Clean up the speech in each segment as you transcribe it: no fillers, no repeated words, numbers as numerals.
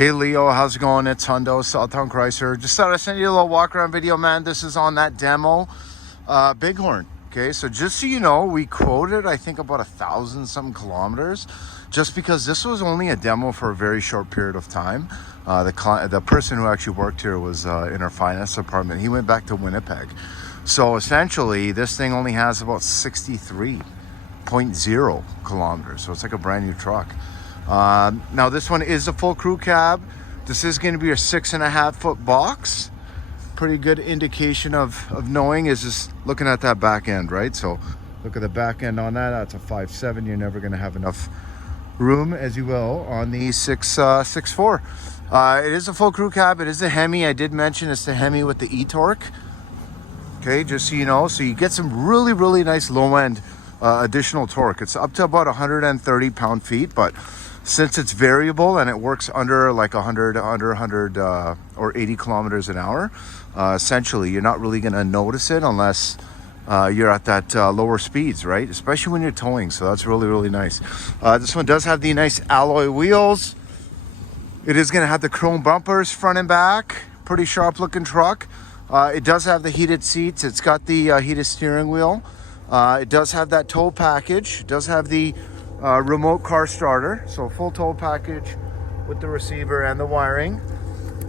Hey Leo, how's it going? It's Hundo, Southtown Chrysler. Just thought I'd send you a little walk around video, man. This is on that demo, Big Horn. Okay, so just so you know, we quoted, I think, about 1,000 some kilometers, just because this was only a demo for a very short period of time. The person who actually worked here was in our finance department. He went back to Winnipeg. So essentially, this thing only has about 63.0 kilometers. So it's like a brand new truck. Now this one is a full crew cab. This is going to be a 6.5 foot box. Pretty good indication of knowing is just looking at that back end, right? So look at the back end on that. That's a 5.7. You're never going to have enough room, as you will, on the 6.4. It is a full crew cab. It is a Hemi. I did mention it's the Hemi with the e-torque. Okay, just so you know. So you get some really, really nice low end additional torque. It's up to about 130 pound-feet, but since it's variable and it works under like 100 or 80 kilometers an hour, essentially you're not really going to notice it unless you're at that lower speeds, right? Especially when you're towing. So that's really, really nice. This one does have the nice alloy wheels. It is going to have the chrome bumpers front and back. Pretty sharp looking truck. It does have the heated seats. It's got the heated steering wheel. It does have that tow package. It does have the remote car starter, so full tow package with the receiver and the wiring.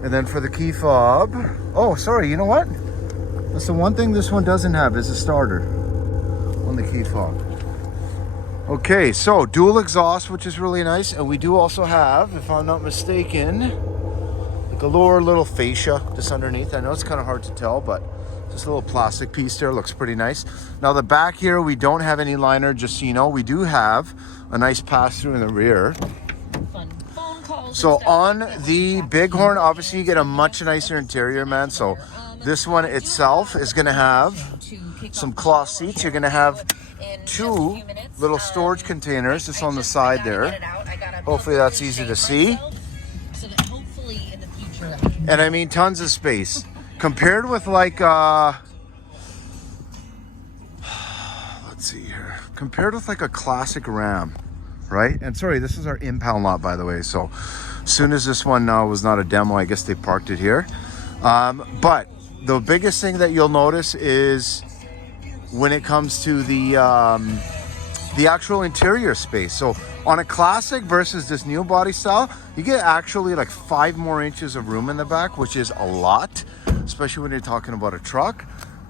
And then for the key fob, oh sorry, you know what, that's the one thing this one doesn't have, is a starter on the key fob. Okay, so dual exhaust, which is really nice. And we do also have, if I'm not mistaken, like a lower little fascia just underneath. I know it's kind of hard to tell, but just a little plastic piece there, looks pretty nice. Now the back here, we don't have any liner, just so you know. We do have a nice pass-through in the rear. So on the Big Horn, obviously you get a much nicer interior, man. So this one itself is gonna have some cloth seats. You're gonna have two little storage containers just on the side there. Hopefully that's easy to see. And I mean, tons of space. Compared with like, let's see here. Compared with like a classic Ram, right? And sorry, this is our impound lot, by the way. So as soon as this one was not a demo, I guess they parked it here. But the biggest thing that you'll notice is when it comes to the actual interior space. So on a classic versus this new body style, you get actually like 5 more inches of room in the back, which is a lot, especially when you're talking about a truck.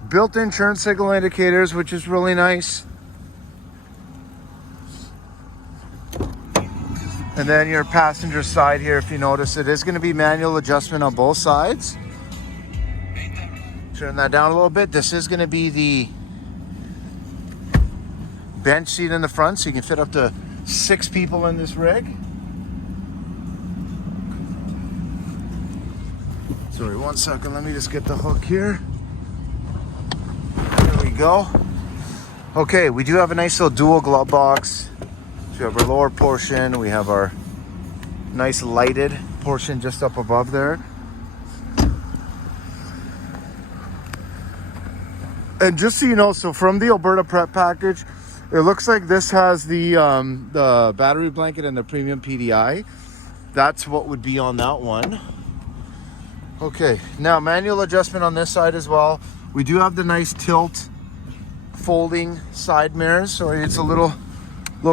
Built-in turn signal indicators, which is really nice. And then your passenger side here, if you notice, it is going to be manual adjustment on both sides. Turn that down a little bit. This is going to be the bench seat in the front, so you can fit up to 6 people in this rig. Sorry, one second. Let me just get the hook here. There we go. Okay, we do have a nice little dual glove box. So we have our lower portion. We have our nice lighted portion just up above there. And just so you know, so from the Alberta Prep package, it looks like this has the battery blanket and the premium PDI. That's what would be on that one. Okay, now manual adjustment on this side as well. We do have the nice tilt folding side mirrors. So it's a little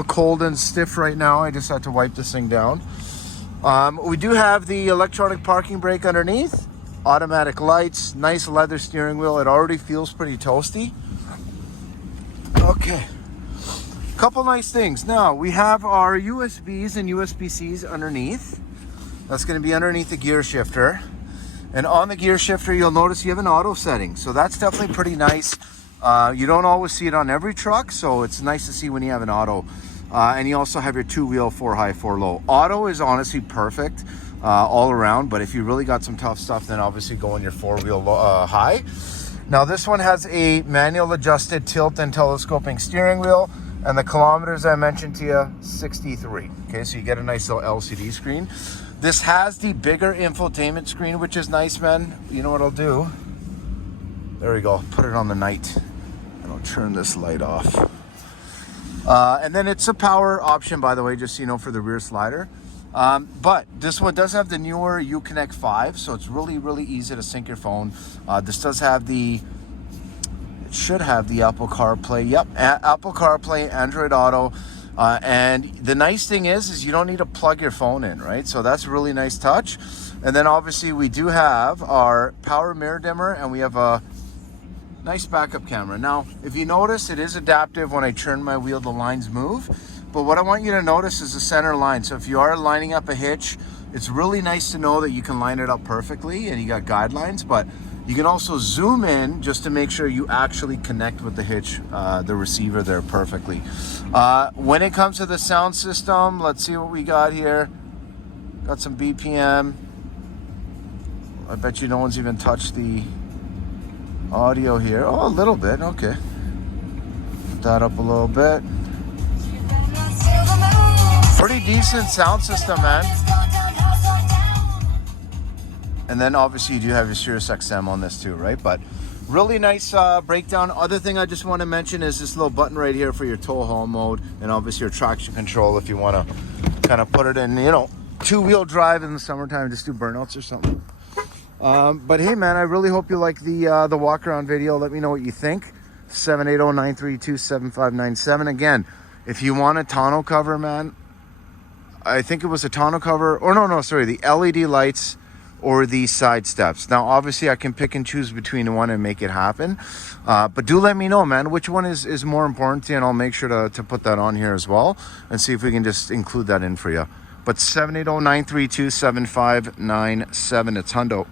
cold and stiff right now. I just had to wipe this thing down. We do have the electronic parking brake underneath. Automatic lights, nice leather steering wheel. It already feels pretty toasty. Okay. Couple nice things. Now we have our USBs and USB-Cs underneath. That's going to be underneath the gear shifter. And on the gear shifter, you'll notice you have an auto setting. So that's definitely pretty nice. You don't always see it on every truck, so it's nice to see when you have an auto. And you also have your 2-wheel 4-high, 4-low. Auto is honestly perfect all around, but if you really got some tough stuff, then obviously go in your 4-wheel high. Now this one has a manual adjusted tilt and telescoping steering wheel. And the kilometers I mentioned to you, 63. Okay, so you get a nice little LCD screen. This has the bigger infotainment screen, which is nice, man. You know what I'll do? There we go. Put it on the night. And I'll turn this light off. And then it's a power option, by the way, just so you know, for the rear slider. But this one does have the newer Uconnect 5, so it's really easy to sync your phone. This does have it should have the Apple CarPlay. Yep, Apple CarPlay, Android Auto. And the nice thing is you don't need to plug your phone in, right? So that's a really nice touch. And then obviously we do have our power mirror dimmer, and we have a nice backup camera. Now, if you notice, it is adaptive. When I turn my wheel, the lines move. But what I want you to notice is the center line. So if you are lining up a hitch, it's really nice to know that you can line it up perfectly and you got guidelines, but you can also zoom in just to make sure you actually connect with the hitch, the receiver there perfectly. When it comes to the sound system, let's see what we got here. Got some BPM. I bet you no one's even touched the audio here. Oh, a little bit, okay. Put that up a little bit. Pretty decent sound system, man. And then obviously you do have your Sirius XM on this too, right? But really nice breakdown. Other thing I just want to mention is this little button right here for your tow haul mode, and obviously your traction control if you want to kind of put it in, you know, two-wheel drive in the summertime, just do burnouts or something. But hey, man, I really hope you like the walk around video. Let me know what you think. 780-932-7597. Again, if you want a tonneau cover, man, I think it was a tonneau cover, or no, sorry, the LED lights or the side steps. Now, obviously, I can pick and choose between one and make it happen. But do let me know, man, which one is more important to you, and I'll make sure to put that on here as well and see if we can just include that in for you. But 780-932-7597, it's Hundo.